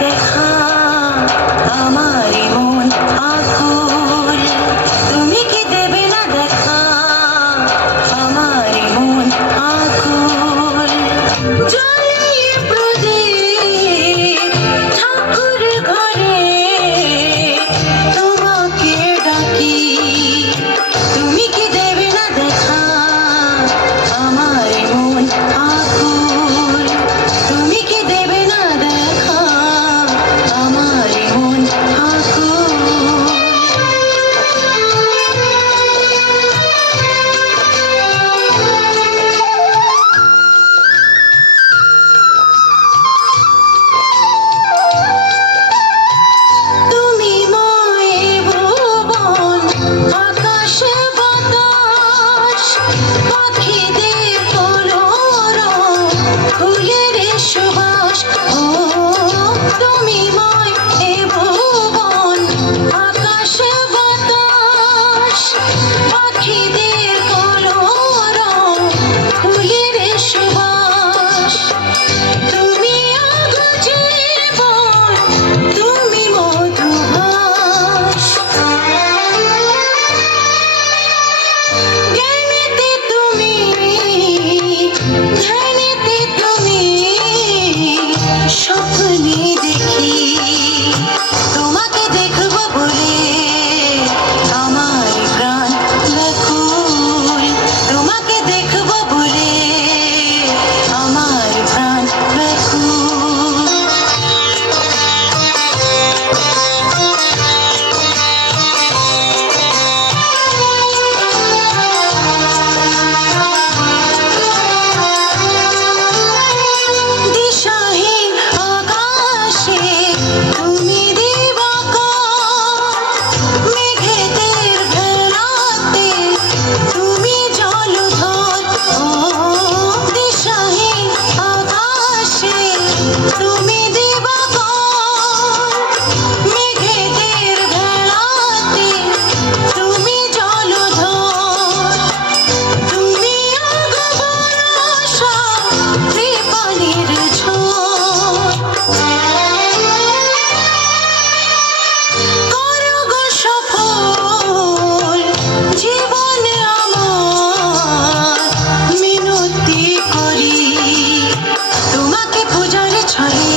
দেখা আমার Oh yeah. স্বপ্নে দেখি। time.